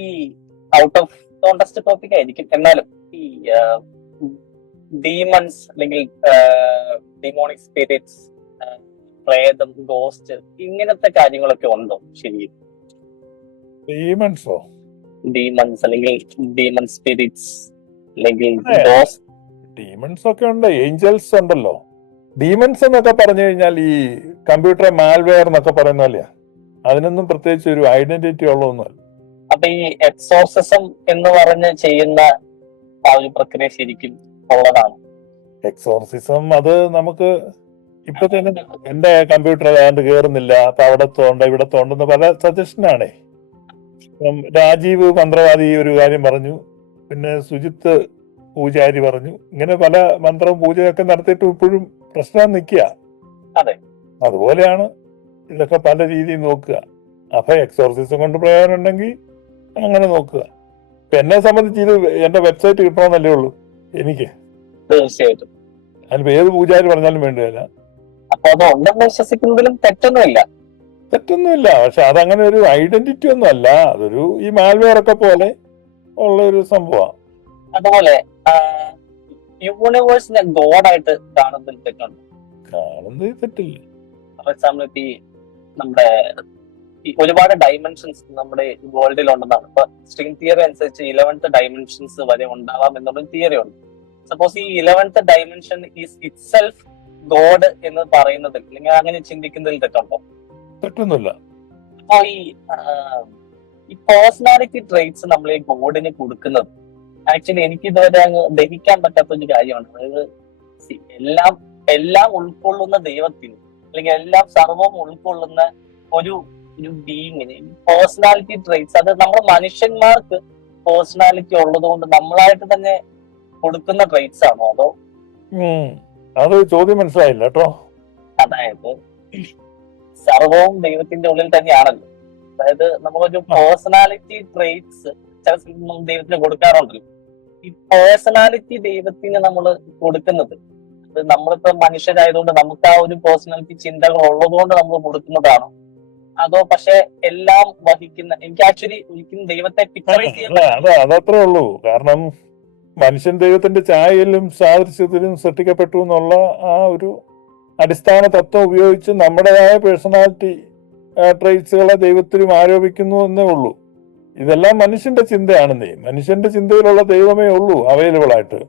ഈ out of contest topic ആയിരിക്കും. എന്നാലും ഈ ഡീമൺസ് അല്ലെങ്കിൽ ഡിമോണിക് സ്പിരിറ്റ്സ് പ്രേതം ഗോസ്റ്റ് ഇങ്ങനത്തെ കാര്യങ്ങളൊക്കെ ഉണ്ടോ ശരിക്കും ഡീമൺസോ ഡീമൺസ് അല്ലെങ്കിൽ ഡീമൺ സ്പിരിറ്റ്സ് അല്ലെങ്കിൽ ഗോസ്റ്റ് ഡീമൺസ് ഒക്കെ ഉണ്ട്. ഏഞ്ചൽസ് ഉണ്ടല്ലോ. ഡീമൺസ് എന്നൊക്കെ പറഞ്ഞു കഴിഞ്ഞാൽ ഈ കമ്പ്യൂട്ടർ മാൽവെയർ എന്നൊക്കെ പറയുന്ന പോലെയാ. അതിനൊന്നും പ്രത്യേകിച്ച് ഒരു ഐഡന്റിറ്റി ഉള്ളതൊന്നുമല്ല. അപ്പൊ ഈ എക്സോർസിസം എന്ന് പറഞ്ഞ് ചെയ്യുന്ന ആ ഒരു പ്രക്രിയ ശരിക്കും ഉള്ളതാണ്. എക്സോർസിസം അത് നമുക്ക് ഇപ്പൊ തന്നെ എന്റെ കമ്പ്യൂട്ടർ ഏതാണ്ട് കേറുന്നില്ല. അപ്പൊ അവിടെ തോണ്ട ഇവിടെ തോണ്ടെന്ന് പല സജഷനാണേ ഇപ്പം രാജീവ് മന്ത്രവാദി ഒരു കാര്യം പറഞ്ഞു. പിന്നെ സുജിത്ത് പൂജാരി പറഞ്ഞു. ഇങ്ങനെ പല മന്ത്രവും പൂജയൊക്കെ നടത്തിയിട്ട് ഇപ്പോഴും പ്രശ്നം നിൽക്കുക. അതെ. അതുപോലെയാണ് ഇതൊക്കെ പല രീതിയിൽ നോക്കുക. അപ്പൊ എക്സോർസിസം കൊണ്ട് പ്രയോജനം ഉണ്ടെങ്കിൽ അങ്ങനെ നോക്കുക. എന്നെ സംബന്ധിച്ച് ഇത് എന്റെ വെബ്സൈറ്റ് കിട്ടണമെന്നല്ലേ ഉള്ളൂ. എനിക്ക്. തീർച്ചയായിട്ടും. അതിനിപ്പോ ഏത് പൂജാരി പറഞ്ഞാലും വേണ്ടിയല്ല അപ്പൊ അത് ഉണ്ടെന്ന് വിശ്വസിക്കുന്നതിലും തെറ്റൊന്നുമില്ല. തെറ്റൊന്നുമില്ല. പക്ഷെ അതങ്ങനെ ഒരു ഐഡന്റിറ്റി ഒന്നും അല്ല. അതൊരു ഈ മാൽവെയർ ഒക്കെ പോലെ ഉള്ള ഒരു സംഭവമാണ്. അതുപോലെ യൂണിവേഴ്സിനെ ഗോഡായിട്ട് കാണുന്നതിൽ തെറ്റുണ്ട്? കാണുന്നത് തെറ്റില്ല. ഫോർ എക്സാമ്പിൾ ഇപ്പൊ ഈ നമ്മുടെ ഒരുപാട് ഡൈമെൻഷൻസ് നമ്മുടെ വേൾഡിൽ ഉണ്ടെന്നാണ്. ഇപ്പൊ സ്ട്രിംഗ് തിയറി അനുസരിച്ച് ഇലവൻത്ത് ഡൈമെൻഷൻസ് വരെ ഉണ്ടാവാം എന്നുള്ള തിയറി ഉണ്ട്. സപ്പോസ് ഈ eleventh dimension is itself God എന്ന് പറയുന്നതിൽ അല്ലെങ്കിൽ അങ്ങനെ ചിന്തിക്കുന്നതിൽ തെറ്റുണ്ടോ? തെറ്റൊന്നുമില്ല. അപ്പൊ ഈ ഈ പേഴ്സണാലിറ്റി ട്രേറ്റ്സ് നമ്മൾ ഈ ഗോഡിന് കൊടുക്കുന്നത്. ആക്ച്വലി എനിക്ക് ഇതുവരെ അങ്ങ് ദഹിക്കാൻ പറ്റാത്ത ഒരു കാര്യമാണ്. അതായത് എല്ലാം എല്ലാം ഉൾക്കൊള്ളുന്ന ദൈവത്തിന് അല്ലെങ്കിൽ എല്ലാം സർവവും ഉൾക്കൊള്ളുന്ന ഒരു ഒരു ബീങ്ങിന് പേഴ്സണാലിറ്റി ട്രേറ്റ്സ് അത് നമ്മൾ മനുഷ്യന്മാർക്ക് പേഴ്സണാലിറ്റി ഉള്ളത് കൊണ്ട് നമ്മളായിട്ട് തന്നെ കൊടുക്കുന്ന ട്രേറ്റ്സ് ആണോ അതോ. അത് ചോദ്യം മനസ്സിലായില്ല കേട്ടോ. അതായത് സർവവും ദൈവത്തിന്റെ ഉള്ളിൽ തന്നെയാണല്ലോ. അതായത് നമുക്കൊരു പേഴ്സണാലിറ്റി ട്രേറ്റ്സ് ചില ദൈവത്തിന് കൊടുക്കാറുണ്ടല്ലോ ഈ പേഴ്സണാലിറ്റി ദൈവത്തിന് നമ്മൾ കൊടുക്കുന്നത്. അത് നമ്മളിപ്പോ മനുഷ്യരായതുകൊണ്ട് നമുക്ക് ആ ഒരു പേഴ്സണാലിറ്റി ചിന്തകൾ ഉള്ളതുകൊണ്ട് നമ്മൾ കൊടുക്കുന്നതാണോ. അതോ പക്ഷെ എല്ലാം വഹിക്കുന്ന എനിക്ക് ആക്ച്വലി ഒരിക്കലും ദൈവത്തെ പിക്ചറൈസ് ചെയ്യാൻ അതത്രേ ഉള്ളൂ. കാരണം മനുഷ്യൻ ദൈവത്തിന്റെ ചായയിലും സാദൃശ്യത്തിലും സൃഷ്ടിക്കപ്പെട്ടു എന്നുള്ള ആ ഒരു അടിസ്ഥാന തത്വം ഉപയോഗിച്ച് നമ്മുടേതായ പേഴ്സണാലിറ്റി ട്രേറ്റ്സുകളെ ദൈവത്തിലും ആരോപിക്കുന്നു എന്നേ ഉള്ളൂ. ഇതെല്ലാം മനുഷ്യന്റെ ചിന്തയാണ് നീ മനുഷ്യന്റെ ചിന്തയിലുള്ള ദൈവമേ ഉള്ളൂ അവൈലബിൾ ആയിട്ട്.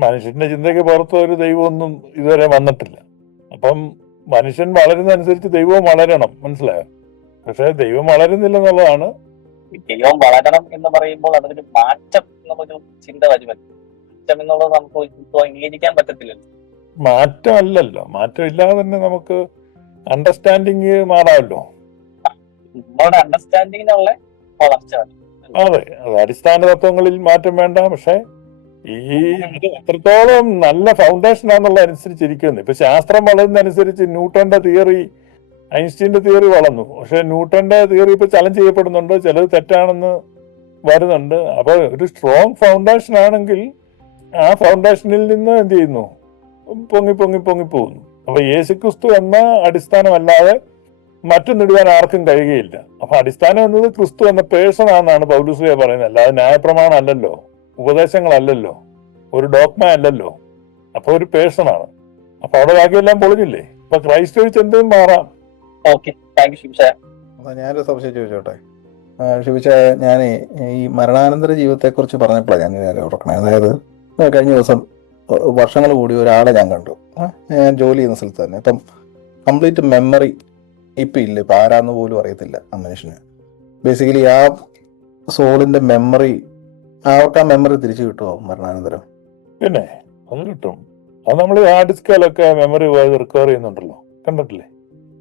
മനുഷ്യന്റെ ചിന്തയ്ക്ക് പുറത്ത് ഒരു ദൈവമൊന്നും ഇതുവരെ വന്നിട്ടില്ല. അപ്പം മനുഷ്യൻ വളരുന്നതനുസരിച്ച് ദൈവവും വളരണം. മനസ്സിലായോ? പക്ഷെ ദൈവം വളരുന്നില്ലെന്നുള്ളതാണ്. ദൈവം വളരണം എന്ന് പറയുമ്പോൾ അതൊരു മാറ്റം എന്നൊരു ചിന്ത വരുമല്ലോ. മാറ്റം എന്നുള്ളത് നമുക്ക് അംഗീകരിക്കാൻ പറ്റത്തില്ലല്ലോ. മാറ്റമല്ലല്ലോ. മാറ്റം ഇല്ലാതെ തന്നെ നമുക്ക് അണ്ടർസ്റ്റാൻഡിങ് മാറാമല്ലോ. നമ്മളുടെ അണ്ടർസ്റ്റാൻഡിങ്ങിനുള്ള വളർച്ച. അതെ. അത് അടിസ്ഥാന തത്വങ്ങളിൽ മാറ്റം വേണ്ട. പക്ഷെ ഈ എത്രത്തോളം നല്ല ഫൗണ്ടേഷൻ ആണെന്നുള്ള അനുസരിച്ചിരിക്കുന്നു. ഇപ്പൊ ശാസ്ത്രം വളരുന്നതനുസരിച്ച് ന്യൂട്ടന്റെ തിയറി ഐൻസ്റ്റീന്റെ തിയറി വളർന്നു. പക്ഷെ ന്യൂട്ടന്റെ തിയറി ഇപ്പൊ ചലഞ്ച് ചെയ്യപ്പെടുന്നുണ്ട്. ചിലത് തെറ്റാണെന്ന് വരുന്നുണ്ട്. അപ്പൊ ഒരു സ്ട്രോങ് ഫൗണ്ടേഷൻ ആണെങ്കിൽ ആ ഫൗണ്ടേഷനിൽ നിന്ന് എന്ത് ചെയ്യുന്നു? പൊങ്ങി പൊങ്ങി പൊങ്ങി പോകുന്നു. അപ്പൊ യേശുക്രിസ്തു എന്ന അടിസ്ഥാനമല്ലാതെ മറ്റൊന്നും ഇടുവാൻ ആർക്കും കഴിയുകയില്ല. അപ്പൊ അടിസ്ഥാനം എന്നത് ക്രിസ്തു എന്ന പേഴ്സൺ ആണെന്നാണ് പൗലുസ്ലിയ പറയുന്നത്. അല്ലാതെ ന്യായപ്രമാണം അല്ലല്ലോ. ഉപദേശങ്ങളല്ലല്ലോ. ഒരു ഡോക്മ അല്ലല്ലോ. അപ്പൊ ഒരു പേഴ്സൺ ആണ്. അപ്പൊ അവിടെ ബാക്കിയെല്ലാം പൊളിഞ്ഞില്ലേ? അപ്പൊ ക്രൈസ്റ്റ് ഒഴിച്ച് മാറാം. ഓക്കെ. താങ്ക് യു ശിവശ. അപ്പൊ ഞാനൊരു സംശയം ചോദിച്ചോട്ടെ? ഷിബിച്ച ഞാൻ ഈ മരണാനന്തര ജീവിതത്തെക്കുറിച്ച് പറഞ്ഞപ്പോഴാണ് ഞാൻ ഞാൻ ഓർക്കണേ അതായത് കഴിഞ്ഞ ദിവസം വർഷങ്ങൾ കൂടി ഒരാളെ ഞാൻ കണ്ടു. ഞാൻ ജോലി ചെയ്യുന്ന സ്ഥലത്ത് തന്നെ. ഇപ്പം കംപ്ലീറ്റ് മെമ്മറി ഇപ്പം ഇല്ല. ഇപ്പം ആരാന്ന് പോലും അറിയത്തില്ല ആ മനുഷ്യന്. ബേസിക്കലി ആ സോളിന്റെ മെമ്മറി അവർക്ക് ആ മെമ്മറി തിരിച്ചു കിട്ടുമോ മരണാനന്തരം? പിന്നെ അത് കിട്ടും. അത് നമ്മൾ ഹാർഡ് ഡിസ്കിലൊക്കെ മെമ്മറി പോയത് റിക്കവർ ചെയ്യുന്നുണ്ടല്ലോ. കണ്ടിട്ടില്ലേ?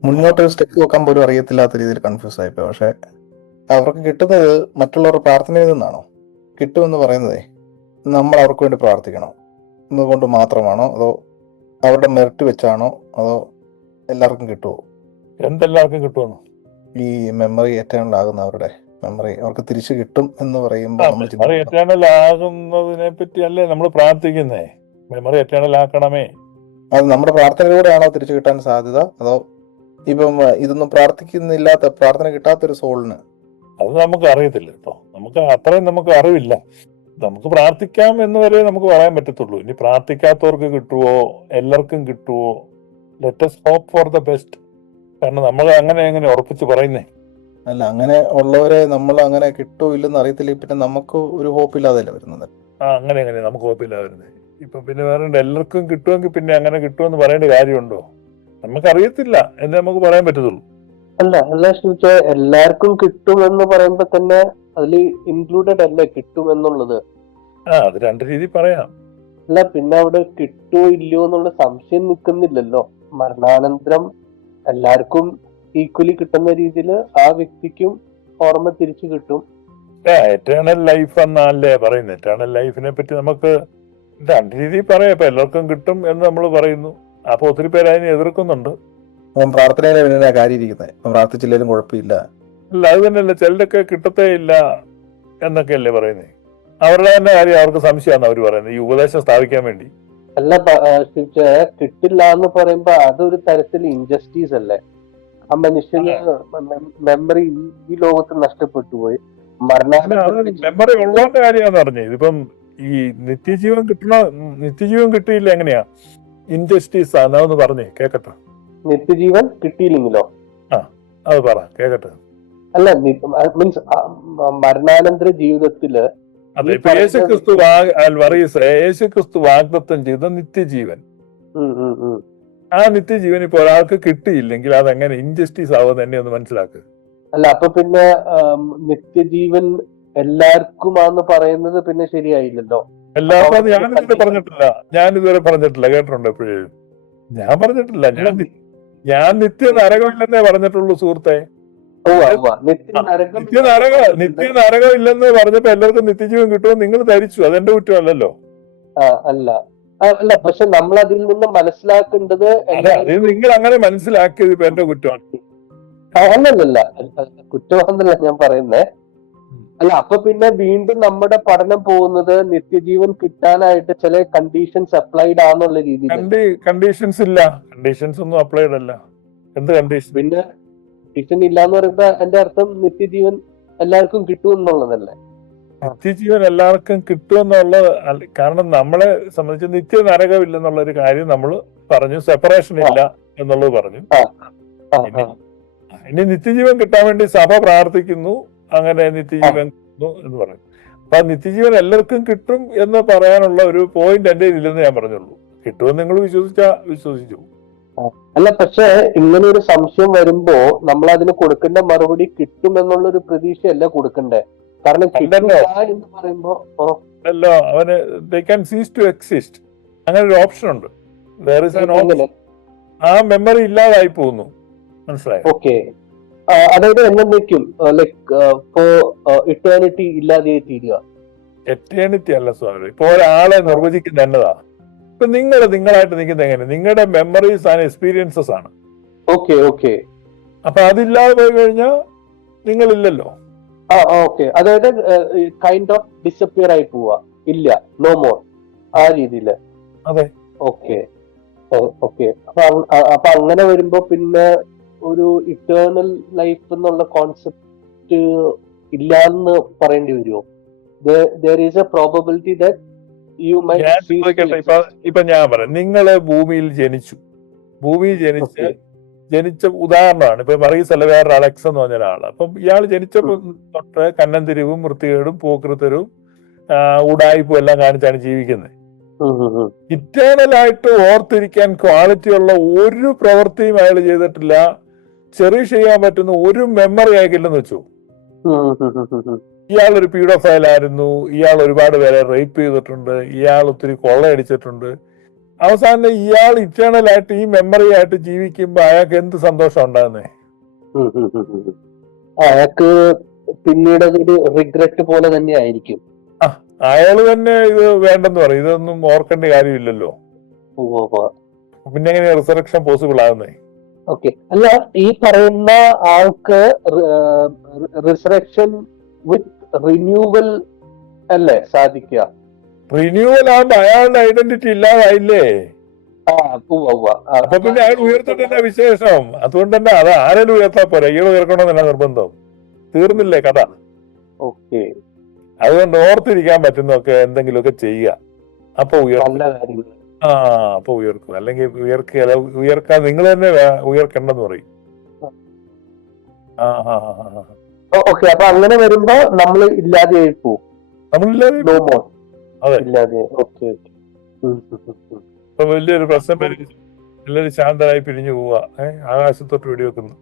മുന്നോട്ട് സ്റ്റെപ്പ് വെക്കാൻ പോലും അറിയത്തില്ലാത്ത രീതിയിൽ കൺഫ്യൂസ് ആയിപ്പോയി പക്ഷെ അവർക്ക് കിട്ടുന്നത് മറ്റുള്ളവർ പ്രാർത്ഥനയിൽ നിന്നാണോ? കിട്ടുമെന്ന് പറയുന്നതേ നമ്മൾ അവർക്ക് വേണ്ടി പ്രാർത്ഥിക്കണം? എന്നുകൊണ്ട് മാത്രമാണോ? അതോ അവരുടെ മെറിറ്റ് വെച്ചാണോ? അതോ എല്ലാവർക്കും കിട്ടുമോ എന്തെല്ലാവർക്കും കിട്ടുമോ ഈ മെമ്മറി എറ്റേണൽ ആകുന്ന അവരുടെ മെമ്മറി അവർക്ക് തിരിച്ചു കിട്ടും എന്ന് പറയുമ്പോൾ മെമ്മറി ആകുന്നതിനെ പറ്റി അല്ലേ നമ്മൾ പ്രാർത്ഥിക്കുന്നേ? മെമ്മറി ആക്കണമേ അത് നമ്മുടെ പ്രാർത്ഥനയിലൂടെയാണോ തിരിച്ചു കിട്ടാൻ സാധ്യത? അതോ ഇപ്പം ഇതൊന്നും പ്രാർത്ഥിക്കുന്നില്ലാത്ത പ്രാർത്ഥന കിട്ടാത്തൊരു സോളിന്. അത് നമുക്ക് അറിയത്തില്ല കേട്ടോ നമുക്ക് അത്രയും നമുക്ക് അറിവില്ല. നമുക്ക് പ്രാർത്ഥിക്കാം എന്ന് വരെ നമുക്ക് പറയാൻ പറ്റത്തുള്ളൂ. ഇനി പ്രാർത്ഥിക്കാത്തവർക്ക് കിട്ടുവോ? എല്ലാവർക്കും കിട്ടുവോ? Let's hope for the best കാരണം നമ്മൾ അങ്ങനെ എങ്ങനെ ഉറപ്പിച്ച് പറയുന്നേ? അല്ല അങ്ങനെ ഉള്ളവരെ നമ്മൾ അങ്ങനെ കിട്ടോ ഇല്ലെന്ന് അറിയത്തില്ല. പിന്നെ നമുക്ക് ഒരു ഹോപ്പില്ലാതല്ലേ വരുന്നത്? ആ അങ്ങനെ അങ്ങനെ. നമുക്ക് ഹോപ്പില്ലാതെ വരുന്നത്. ഇപ്പൊ പിന്നെ വേറെ. എല്ലാവർക്കും കിട്ടുമെങ്കിൽ പിന്നെ അങ്ങനെ കിട്ടുമെന്ന് പറയേണ്ട കാര്യമുണ്ടോ? നമുക്കറിയത്തില്ല എന്ന് നമുക്ക് പറയാൻ പറ്റത്തുള്ളൂ. അല്ല അല്ല ചോദിച്ചാ എല്ലാവർക്കും കിട്ടുമെന്ന് പറയുമ്പോ തന്നെ അതിൽ ഇൻക്ലൂഡഡ് അല്ലേ കിട്ടും എന്നുള്ളത്? ആ അത് രണ്ട് രീതി പറയാം. അല്ല പിന്നെ അവിടെ കിട്ടുമോ ഇല്ലയോ എന്നുള്ള സംശയം നിൽക്കുന്നില്ലല്ലോ. മരണാനന്തരം എല്ലാവർക്കും ഈക്വലി കിട്ടുന്ന രീതിയിൽ ആ വ്യക്തിക്കും ഓർമ്മ തിരിച്ചു കിട്ടും. എറ്റേണൽ ലൈഫ് എന്നല്ലേ പറയുന്നത്. എറ്റേണൽ ലൈഫിനെ പറ്റി നമുക്ക് രണ്ട് രീതി പറയാം. ഇപ്പൊ എല്ലാവർക്കും കിട്ടും എന്ന് നമ്മൾ പറയുന്നു. അപ്പൊ ഒത്തിരി പേര് അതിനെ എതിർക്കുന്നുണ്ട്. അപ്പം പ്രാർത്ഥനയിലെ പിന്നെ കാര്യം ഇരിക്കുന്നത് ഇപ്പം പ്രാർത്ഥിച്ചില്ലെങ്കിലും കുഴപ്പമില്ല. അല്ല അത് തന്നെയല്ല ചിലരൊക്കെ കിട്ടത്തേ ഇല്ല എന്നൊക്കെയല്ലേ പറയുന്നത് അവരുടെ തന്നെ കാര്യം അവർക്ക് സംശയമാണ് അവർ പറയുന്നത് ഈ ഉപദേശം സ്ഥാപിക്കാൻ വേണ്ടി. അല്ല കിട്ടില്ല എന്ന് പറയുമ്പോ അതൊരു തരത്തിൽ ഇൻജസ്റ്റീസ് അല്ലേ? ആ മനുഷ്യന് മെമ്മറി ഈ ലോകത്ത് നഷ്ടപ്പെട്ടു പോയി മെമ്മറി ഉള്ളതിന്റെ കാര്യമാണെന്ന് പറഞ്ഞത് ഇതിപ്പം ഈ നിത്യജീവൻ കിട്ടണ നിത്യജീവൻ കിട്ടിയില്ല എങ്ങനെയാ? ഇൻജസ്റ്റിസ് ആണ് അതൊന്ന് പറഞ്ഞേ കേക്കട്ടെ. നിത്യജീവൻ കിട്ടിയില്ലെങ്കിലോ? ആ അത് പറ കേക്കട്ടെ. അല്ല മീൻസ് മരണാനന്തര ജീവിതത്തിൽ അതെ ഇപ്പൊ യേശു പറയുന്ന ക്രിസ്തു പറയീസ് വാഗ്ദത്തം ചെയ്ത നിത്യജീവൻ. ആ നിത്യജീവൻ ഇപ്പൊ ഒരാൾക്ക് കിട്ടിയില്ലെങ്കിൽ അതെങ്ങനെ ഇൻജസ്റ്റിസ് ആവുമെന്ന് തന്നെ ഒന്ന് മനസ്സിലാക്കുക അല്ല അപ്പൊ പിന്നെ നിത്യജീവൻ എല്ലാവർക്കും ആന്ന് പറയുന്നത് പിന്നെ ശരിയായില്ലല്ലോ? എല്ലാവർക്കും ഞാൻ ഇതുവരെ പറഞ്ഞിട്ടില്ല ഞാൻ ഇതുവരെ പറഞ്ഞിട്ടില്ല. കേട്ടിട്ടുണ്ട് എപ്പോഴും ഞാൻ പറഞ്ഞിട്ടില്ല. ഞാൻ ഞാൻ നിത്യ നരകമില്ലെന്നേ പറഞ്ഞിട്ടുള്ളൂ സുഹൃത്തെ. നിത്യ നരകം നിത്യ നരക ഇല്ലെന്ന് പറഞ്ഞപ്പോ എല്ലാവർക്കും നിത്യജീവൻ കിട്ടുമോ നിങ്ങൾ ധരിച്ചു. അതെന്റെ കുറ്റമല്ലല്ലോ. അല്ല. അല്ല പക്ഷെ നമ്മൾ അതിൽ നിന്ന് മനസ്സിലാക്കേണ്ടത് നിങ്ങൾ അങ്ങനെ മനസ്സിലാക്കിയത് ഇപ്പൊ എന്റെ കുറ്റമാണ്. ആ, അല്ലല്ലല്ല. കുറ്റമാണെന്നല്ല ഞാൻ പറയുന്നേ. അല്ല അപ്പൊ പിന്നെ വീണ്ടും നമ്മുടെ പഠനം പോകുന്നത് നിത്യജീവൻ കിട്ടാനായിട്ട് ചില കണ്ടീഷൻസ് അപ്ലൈഡ് ആണെന്നുള്ള രീതിയിൽ കണ്ടി കണ്ടീഷൻസ് ഇല്ല. കണ്ടീഷൻസ് ഒന്നും അപ്ലൈഡ് അല്ല. എന്ത് കണ്ടീഷൻ പിന്നെ കണ്ടീഷൻ ഇല്ല എന്ന് പറയുമ്പോ എന്റെ അർത്ഥം നിത്യജീവൻ എല്ലാവർക്കും കിട്ടും എന്നുള്ളതല്ലേ? നിത്യജീവൻ എല്ലാവർക്കും കിട്ടും എന്നുള്ള കാരണം നമ്മളെ സംബന്ധിച്ച് നിത്യ നരകമില്ലെന്നുള്ള ഒരു കാര്യം നമ്മൾ പറഞ്ഞു. സെപ്പറേഷൻ ഇല്ല എന്നുള്ളത് പറഞ്ഞു. ഇനി നിത്യജീവൻ കിട്ടാൻ വേണ്ടി സഭ പ്രാർത്ഥിക്കുന്നു. അങ്ങനെ നിത്യജീവൻ എന്ന് പറയും അപ്പൊ നിത്യജീവൻ എല്ലാവർക്കും കിട്ടും എന്ന് പറയാനുള്ള ഒരു പോയിന്റ് എന്റെ ഇതിലെന്ന് ഞാൻ പറഞ്ഞുള്ളൂ. കിട്ടുമെന്ന് നിങ്ങൾ വിശ്വസിച്ചാ വിശ്വസിച്ചു. അല്ല പക്ഷെ ഇങ്ങനെ ഒരു സംശയം വരുമ്പോ നമ്മൾ അതിന് കൊടുക്കേണ്ട മറുപടി കിട്ടും എന്നുള്ള ഒരു പ്രതീക്ഷയല്ല കൊടുക്കണ്ടേ? കാരണം എന്ന് പറയുമ്പോ അല്ലോ അവന് they can cease to exist അങ്ങനെ ഒരു ഓപ്ഷൻ ഉണ്ട്. വേർ ഇസ് ആ മെമ്മറി ഇല്ലാതായി പോകുന്നു. മനസ്സിലായോ? ഓക്കെ അതായത് എന്നേക്കും ലൈക്ക് ഫോർ ഇറ്റേണിറ്റി ഇല്ലാതെ തീരുക. എറ്റേണിറ്റി അല്ല സ്വാമി. ഇപ്പൊ ഒരാളെ നിർവചിക്കുന്ന എന്നതാ? ഇപ്പൊ നിങ്ങൾ നിങ്ങളായിട്ട് നിൽക്കുന്ന എങ്ങനെ നിങ്ങളുടെ മെമ്മറീസ് ആൻഡ് എക്സ്പീരിയൻസസ് ആണ്. ഓക്കെ ഓക്കെ അപ്പൊ അതില്ലാതെ പോയി കഴിഞ്ഞാൽ നിങ്ങളില്ലല്ലോ. ആ ഓക്കെ അതായത് കൈൻഡ് ഓഫ് ഡിസപ്പിയർ ആയി പോവാ ഇല്ല നോ മോർ ആ രീതിയിൽ അതെ. ഓക്കെ ഓക്കെ അപ്പൊ അങ്ങനെ വരുമ്പോ പിന്നെ ഒരു ഇറ്റേണൽ ലൈഫ് എന്നുള്ള കോൺസെപ്റ്റ് ഇല്ലാന്ന് പറയേണ്ടി വരുമോ? There is a probability that you ഇപ്പൊ ഞാൻ പറയാം. നിങ്ങൾ ഭൂമിയിൽ ജനിച്ചു. ഭൂമിയിൽ ജനിച്ച് ജനിച്ച ഉദാഹരണമാണ്. ഇപ്പൊ മറീസ് അല്ല വേറെ അലക്സ് എന്ന് പറഞ്ഞ ഒരാൾ അപ്പം ഇയാൾ ജനിച്ചപ്പോൾ തൊട്ട് കന്നന്തിരിവും വൃത്തികേടും പൂക്കൃത്തരും ഉടായ്പും എല്ലാം കാണിച്ചാണ് ജീവിക്കുന്നത്. ഇറ്റേണൽ ആയിട്ട് ഓർത്തിരിക്കാൻ ക്വാളിറ്റി ഉള്ള ഒരു പ്രവൃത്തിയും അയാൾ ചെയ്തിട്ടില്ല. ചെറിഷ് ചെയ്യാൻ പറ്റുന്ന ഒരു മെമ്മറി അയക്കില്ലെന്ന് വെച്ചു. ഇയാൾ ഒരു പീഡോഫൈൽ ആയിരുന്നു ഇയാൾ ഒരുപാട് പേരെ റേപ്പ് ചെയ്തിട്ടുണ്ട്. ഇയാൾ ഒത്തിരി കൊള്ളയടിച്ചിട്ടുണ്ട്. അവസാനം ഇയാൾ ഇറ്റേണൽ ആയിട്ട് ഈ മെമ്മറി ആയിട്ട് ജീവിക്കുമ്പോ അയാൾക്ക് എന്ത് സന്തോഷം ഉണ്ടാകുന്നേ? അയാൾക്ക് പിന്നീട് അതൊരു റിഗ്രറ്റ് പോലെ തന്നെ ആയിരിക്കും. അയാൾ തന്നെ ഇത് വേണ്ടെന്ന് പറയും. ഇതൊന്നും ഓർക്കേണ്ട കാര്യമില്ലല്ലോ. പിന്നെ എങ്ങനെയാ റിസറക്ഷൻ പോസിബിൾ ആകുന്നേ ഓക്കെ അല്ല ഈ പറയുന്ന ആൾക്ക് റിസറക്ഷൻ വിത്ത് റിന്യൂവൽ അല്ലേ സാധിക്കുക? റിന്യൂവൽ ആകുമ്പോ അയാളുടെ ഐഡന്റിറ്റി ഇല്ലാതായില്ലേ? അപ്പൊ പിന്നെ അയാൾ ഉയർത്തിട്ട് തന്നെ വിശേഷം. അതുകൊണ്ട് തന്നെ അത് ആരെങ്കിലും ഉയർത്താ പോരാ? ഇയാൾ ഉയർക്കണമെന്നല്ല നിർബന്ധം? തീർന്നില്ലേ കഥ? ഓക്കെ അതുകൊണ്ട് ഓർത്തിരിക്കാൻ പറ്റുന്നൊക്കെ എന്തെങ്കിലുമൊക്കെ ചെയ്യുക. അപ്പൊ ഉയർ നല്ല കാര്യങ്ങൾ ആ അപ്പൊ ഉയർക്കും അല്ലെങ്കിൽ ഉയർക്കുക ഉയർക്കാൻ നിങ്ങൾ തന്നെ ഉയർക്കണ്ടെന്ന് പറയും. ഓക്കെ. അപ്പൊ അങ്ങനെ വരുമ്പോ നമ്മൾ ഇല്ലാതെ പോകും നമ്മളില്ലാതെ നോ മോർ അതെ. ഇല്ലാതെ ഓക്കെ ഇപ്പൊ വലിയൊരു പ്രശ്നം പരിഹരിച്ചു എല്ലാവരും ശാന്തരായി പിരിഞ്ഞു പോവാ ഏഹ് ആകാശത്തോട്ട് വെടിവെക്കുന്നു.